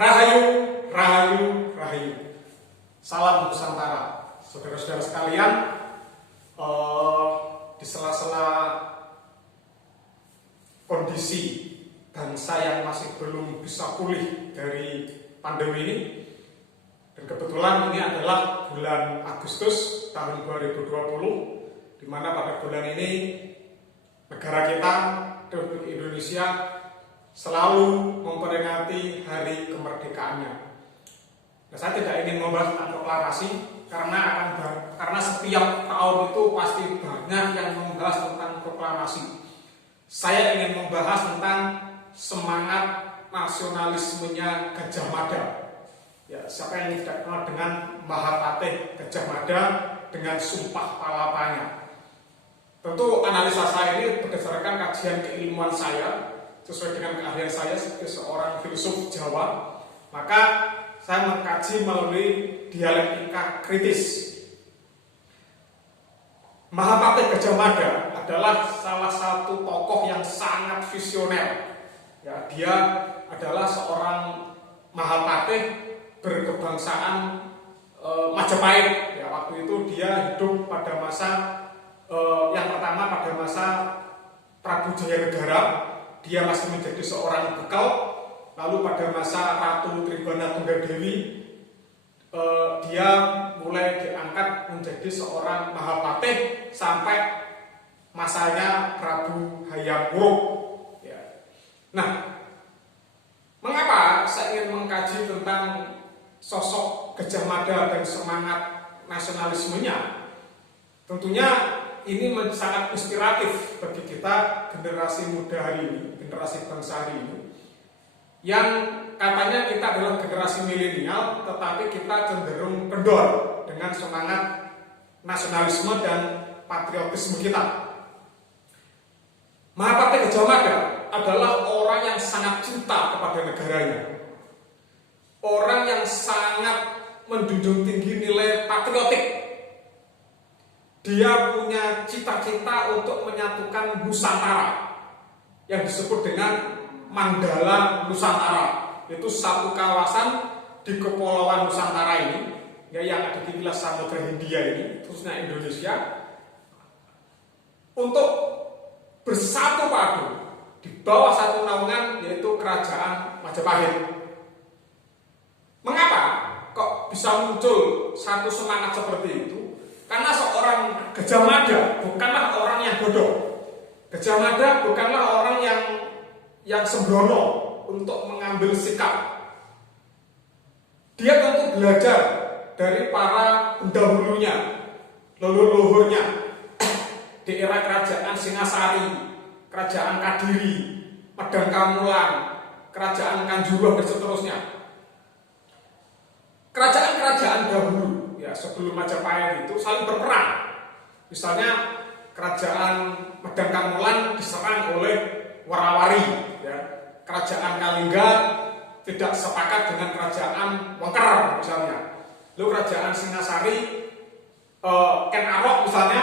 Rahayu, rahayu, rahayu. Salam Nusantara, saudara-saudara sekalian. Di sela-sela kondisi bangsa yang masih belum bisa pulih dari pandemi ini, dan kebetulan ini adalah bulan Agustus tahun 2020, di mana pada bulan ini negara kita, Republik Indonesia, selalu memperingati hari kemerdekaannya. Nah, saya tidak ingin membahas tentang proklamasi karena setiap tahun itu pasti banyak yang membahas tentang proklamasi. Saya ingin membahas tentang semangat nasionalismenya Gajah Mada. Ya, siapa yang tidak kenal dengan Mahapatih Gajah Mada dengan Sumpah Palapanya? Tentu analisa saya ini berdasarkan kajian keilmuan saya, sesuai dengan keahlian saya sebagai seorang filsuf Jawa. Maka saya mengkaji melalui dialektika kritis. Mahapatih Gajah Mada adalah salah satu tokoh yang sangat visioner. Ya, dia adalah seorang Mahapatih berkebangsaan Majapahit. Ya, waktu itu dia hidup pada masa yang pertama pada masa Prabu Jayanegara. Dia masih menjadi seorang bekal. Lalu pada masa Ratu Tribana Tunggadewi, dia mulai diangkat menjadi seorang Mahapatih sampai masanya Prabu Hayam Wuruk. Ya. Nah, mengapa saya ingin mengkaji tentang sosok Gajah Mada dan semangat nasionalismenya? Tentunya ini sangat inspiratif bagi kita, generasi muda hari ini, generasi bangsa hari ini, yang katanya kita adalah generasi milenial, tetapi kita cenderung kendor dengan semangat nasionalisme dan patriotisme kita. Mahapatih Gajah Mada adalah orang yang sangat cinta kepada negaranya, orang yang sangat menjunjung tinggi nilai patriotik. Dia punya cita-cita untuk menyatukan Nusantara yang disebut dengan Mandala Nusantara. Itu satu kawasan di Kepulauan Nusantara ini, ya, yang ada di wilayah Samudra Hindia ini, khususnya Indonesia, untuk bersatu padu di bawah satu naungan, yaitu Kerajaan Majapahit. Mengapa kok bisa muncul satu semangat seperti itu? Karena seorang Gajah Mada bukanlah orang yang bodoh. Gajah Mada bukanlah orang yang sembrono untuk mengambil sikap. Dia tentu belajar dari para pendahulunya, leluhurnya di era Kerajaan Singasari, Kerajaan Kadiri, Medang Kamulan, Kerajaan Kanjuruhan, dan seterusnya. Kerajaan-kerajaan dahulu, ya, sebelum Majapahit itu saling berperang. Misalnya Kerajaan Medang Kamulan diserang oleh Warawari, ya. Kerajaan Kalingga tidak sepakat dengan Kerajaan Wengker misalnya. Lalu Kerajaan Singasari, Ken Arok misalnya,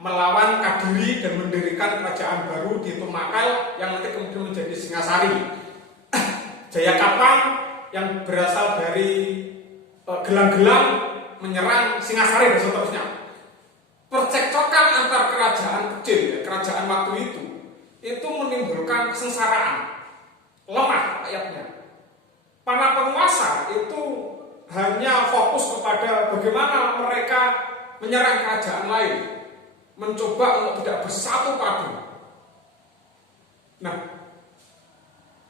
melawan Kadiri dan mendirikan kerajaan baru di Tumakal yang nanti kemudian menjadi Singasari. Jayakatwang yang berasal dari Gelang-Gelang menyerang Singasari dan seterusnya. Percekcokan antar kerajaan kecil, ya, kerajaan waktu itu menimbulkan kesengsaraan, lemah rakyatnya. Para penguasa itu hanya fokus kepada bagaimana mereka menyerang kerajaan lain, mencoba untuk tidak bersatu padu. Nah,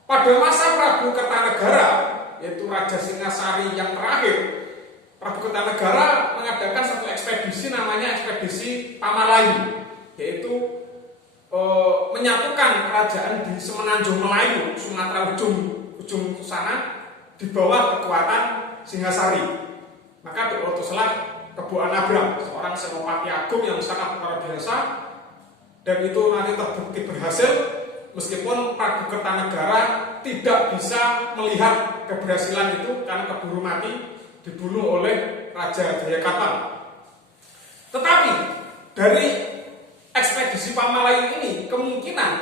pada masa Prabu Kertanegara, yaitu Raja Singasari yang terakhir, Prabu Kertanegara mengadakan satu ekspedisi namanya ekspedisi Pamalayu, yaitu menyatukan kerajaan di Semenanjung Melayu, Sumatera ujung sana, di bawah kekuatan Singasari. Maka diutuslah Kebu Anabrang, seorang senopati agung yang sangat luar biasa, dan itu nanti terbukti berhasil, meskipun Prabu Kertanegara tidak bisa melihat keberhasilan itu karena keburu mati dibunuh oleh Raja Jayakatwang. Tetapi dari ekspedisi Pamalayu ini kemungkinan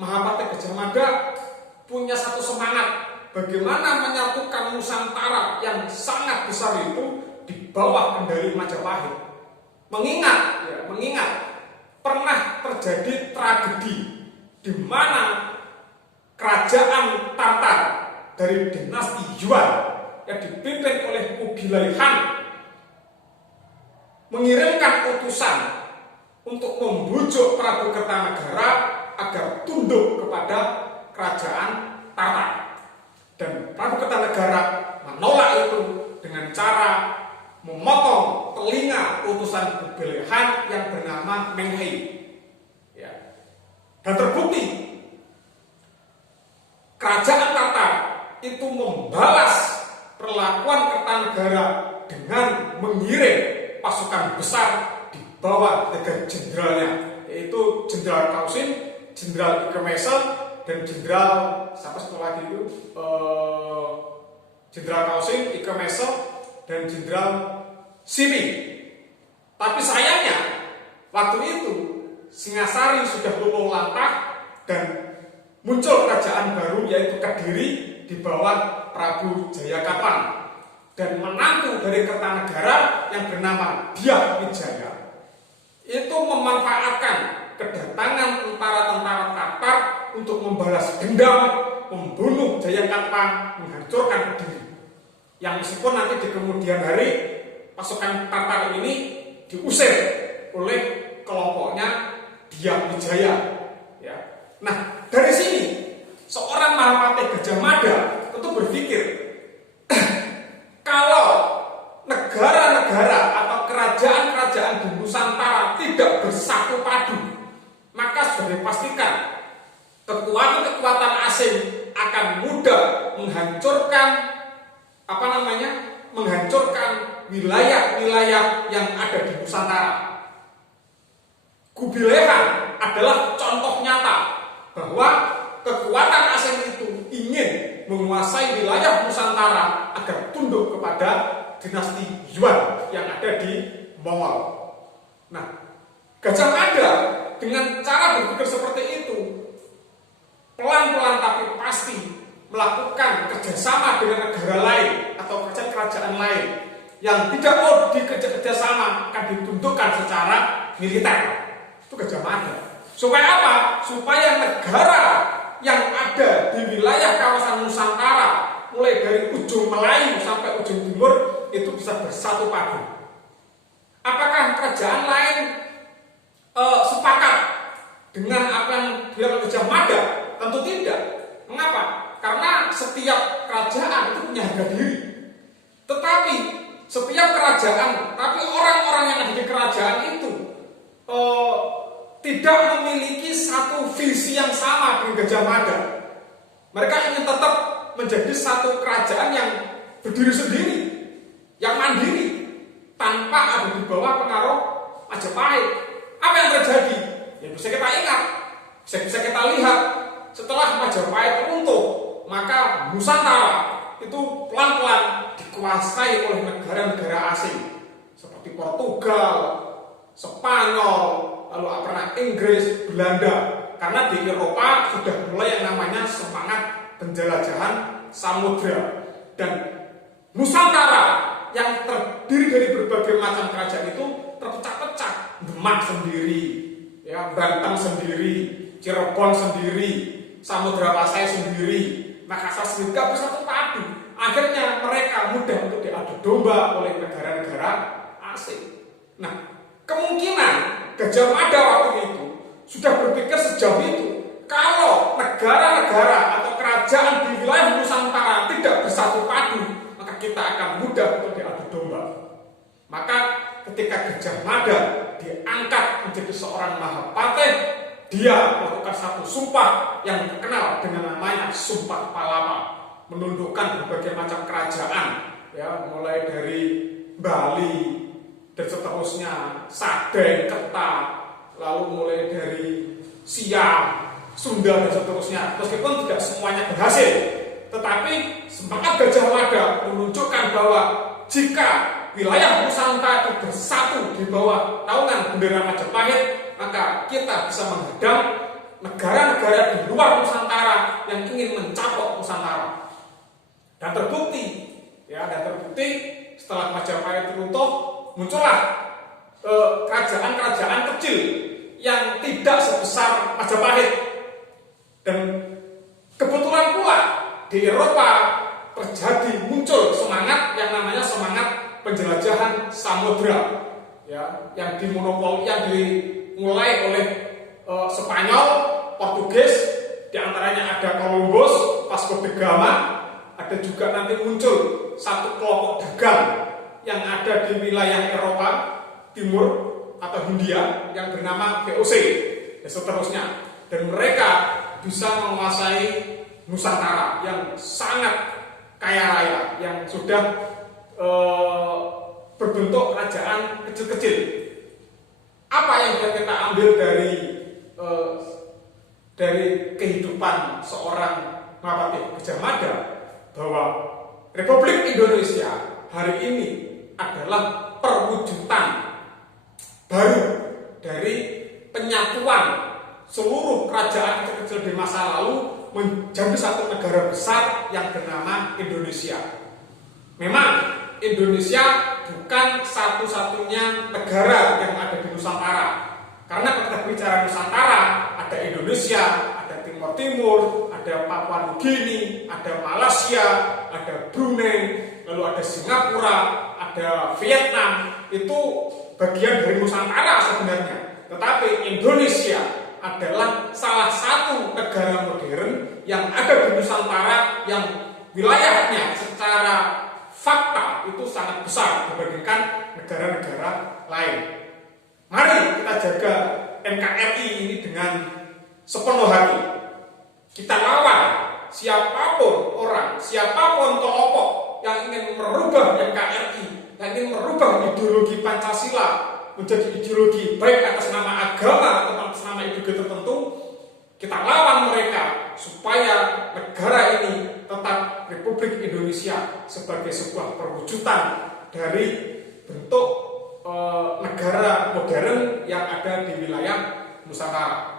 Mahapatih Gajah Mada punya satu semangat bagaimana menyatukan Nusantara yang sangat besar itu di bawah kendali Majapahit. Mengingat pernah terjadi tragedi di mana kerajaan Tatar dari dinasti Yuan yang dipimpin oleh Kubilai Han mengirimkan utusan untuk membujuk Prabu Kertanegara agar tunduk kepada kerajaan Tatar. Dan Prabu Kertanegara menolak itu dengan cara memotong telinga utusan Kubilai Han yang bernama Meng Hai. Ya. Dan terbukti kerajaan Tatar itu membalas perlakuan Kertanegara dengan mengirim pasukan besar di bawah tiga jenderalnya, yaitu Jenderal Kausin, Jenderal Ikemesa, dan Jenderal siapa satu lagi itu Jenderal Kausin, Ikemesa, dan Jenderal Simi. Tapi sayangnya waktu itu Singasari sudah luluh lantah dan muncul kerajaan baru yaitu Kediri di bawah Prabu Jayakatwang. Dan menantu dari Kertanegara yang bernama Dyah Wijaya itu memanfaatkan kedatangan tentara-tentara Tatar untuk membalas dendam, membunuh Jayakatwang, menghancurkan Kediri. Yang meskipun nanti di kemudian hari pasukan Tatar ini diusir oleh kelompoknya Dyah Wijaya. Ya. Nah, dari sini seorang Mahapatih Gajah Mada tentu berpikir kalau negara-negara atau kerajaan-kerajaan di Nusantara tidak bersatu padu, maka sudah dipastikan kekuatan-kekuatan asing akan mudah menghancurkan wilayah-wilayah yang ada di Nusantara. Kubilai Han adalah contoh nyata bahwa kekuatan asing itu ingin menguasai wilayah Nusantara agar tunduk kepada dinasti Yuan yang ada di Mongol. Nah, Gajah Mada dengan cara berpikir seperti itu pelan-pelan tapi pasti melakukan kerjasama dengan negara lain atau kerajaan lain yang tidak mau dikerjasama akan ditundukkan secara militer. Itu Gajah Mada. Supaya apa? Supaya negara yang ada di wilayah kawasan Nusantara mulai dari ujung Melayu sampai ujung timur itu bisa bersatu padu. Apakah kerajaan lain sepakat dengan apa yang dilakukan Gajah Mada? Tentu tidak. Mengapa? Karena setiap kerajaan itu punya harga diri. Tetapi setiap kerajaan, tapi orang-orang yang ada di kerajaan itu tidak memiliki satu visi yang sama dengan Gajah Mada. Mereka ingin tetap menjadi satu kerajaan yang berdiri sendiri, yang mandiri, tanpa ada di bawah pengaruh Majapahit. Apa yang terjadi? Ya bisa kita ingat, bisa kita lihat. Setelah Majapahit runtuh, maka Nusantara itu pelan-pelan dikuasai oleh negara-negara asing seperti Portugal, Spanyol, lalu Inggris, Belanda. Karena di Eropa sudah mulai yang namanya semangat penjelajahan samudra. Dan Nusantara yang terdiri dari berbagai macam kerajaan itu terpecah-pecah. Demak sendiri, ya, Banten sendiri, Cirebon sendiri, Samudra Pasai sendiri, Makassar sendiri, gak bersatu padu. Akhirnya mereka mudah untuk diadu domba oleh negara-negara asing. Nah, kemungkinan Gajah Mada waktu itu sudah berpikir sejauh itu. Kalau negara-negara atau kerajaan di wilayah Nusantara tidak bersatu padu, maka kita akan mudah untuk diadu domba. Maka ketika Gajah Mada diangkat menjadi seorang Mahapatih, dia melakukan satu sumpah yang terkenal dengan namanya Sumpah Palapa, menundukkan berbagai macam kerajaan, ya, mulai dari Bali dan seterusnya, Sadeng, Ketak, lalu mulai dari Siam, Sunda dan seterusnya. Meskipun tidak semuanya berhasil, tetapi semangat Gajah Mada menunjukkan bahwa jika wilayah Nusantara itu bersatu di bawah naungan bendera Majapahit, maka kita bisa menghadang negara-negara di luar Nusantara yang ingin mencaplok Nusantara. dan terbukti setelah Majapahit runtuh muncullah kerajaan-kerajaan kecil yang tidak sebesar Majapahit. Dan kebetulan pula di Eropa terjadi muncul semangat yang namanya semangat penjelajahan samudra, ya, yang dimulai oleh Spanyol, Portugis, diantaranya ada Columbus, Vasco da Gama, ada juga nanti muncul satu kelompok dagang yang ada di wilayah Eropa Timur atau Hindia yang bernama VOC dan seterusnya, dan mereka bisa menguasai Nusantara yang sangat kaya raya, yang sudah berbentuk kerajaan kecil-kecil. Apa yang bisa kita ambil dari kehidupan seorang Mahapati Gajah Mada? Bahwa Republik Indonesia hari ini adalah perwujudan baru dari penyatuan seluruh kerajaan kecil-kecil di masa lalu menjadi satu negara besar yang bernama Indonesia. Memang Indonesia bukan satu-satunya negara yang ada di Nusantara. Karena ketika bicara Nusantara, ada Indonesia, ada Timur Timur, ada Papua Nugini, ada Malaysia, ada Brunei, lalu ada Singapura, ada Vietnam. Itu bagian dari Nusantara sebenarnya. Tetapi Indonesia adalah salah satu negara modern yang ada di Nusantara yang wilayahnya secara fakta itu sangat besar dibandingkan negara-negara lain. Mari kita jaga NKRI ini dengan sepenuh hati. Kita lawan siapapun orang, siapapun kelompok yang ingin merubah NKRI, yang ingin merubah ideologi Pancasila menjadi ideologi baik atas nama agama atau atas nama ideologi tertentu. Kita lawan mereka supaya negara ini tetap Republik Indonesia sebagai sebuah perwujudan dari bentuk negara modern yang ada di wilayah Nusantara.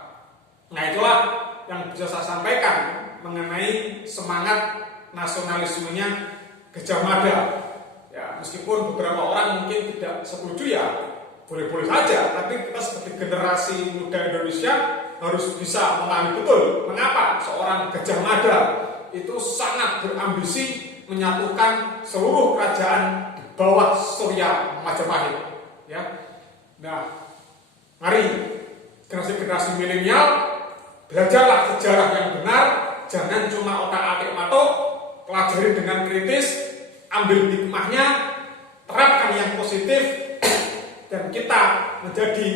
Nah, itulah yang bisa saya sampaikan mengenai semangat nasionalismenya Gajah Mada. Ya, meskipun beberapa orang mungkin tidak setuju, ya boleh-boleh saja, tapi kita sebagai generasi muda Indonesia harus bisa memahami betul mengapa seorang Gajah Mada itu sangat berambisi menyatukan seluruh kerajaan di bawah Surya Majapahit. Ya, nah, mari generasi-generasi milenial belajarlah sejarah yang benar, jangan cuma otak-atik matok, pelajari dengan kritis, ambil hikmahnya, terapkan yang positif, dan kita menjadi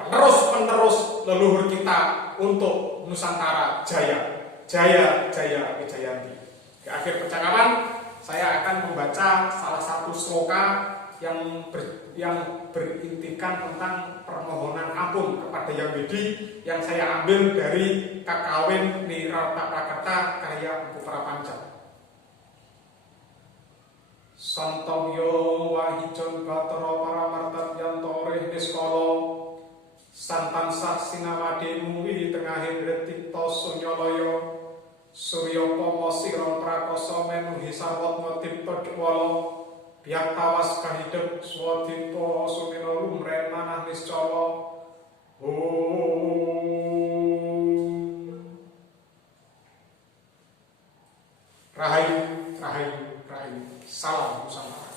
penerus-penerus leluhur kita untuk Nusantara Jaya. Jaya, Jaya, Wijayanti. Di akhir percakapan, saya akan membaca salah satu sloka yang berintikan tentang permohonan ampun kepada Yang Widi yang saya ambil dari Kakawin Nirata Prakarta karya Empu Prapanca. Santawyo wahijon batara paramartat yantoreh niskala santan sah sinawade muwi tengahe retikta sunyalaya surya pama sira prakoso menuhi sarwatma tipta dwala biak tawas kahidep swadipta sumina lumren manah niscala. Rahayu, Rahayu, Rahayu. Salam Nusantara.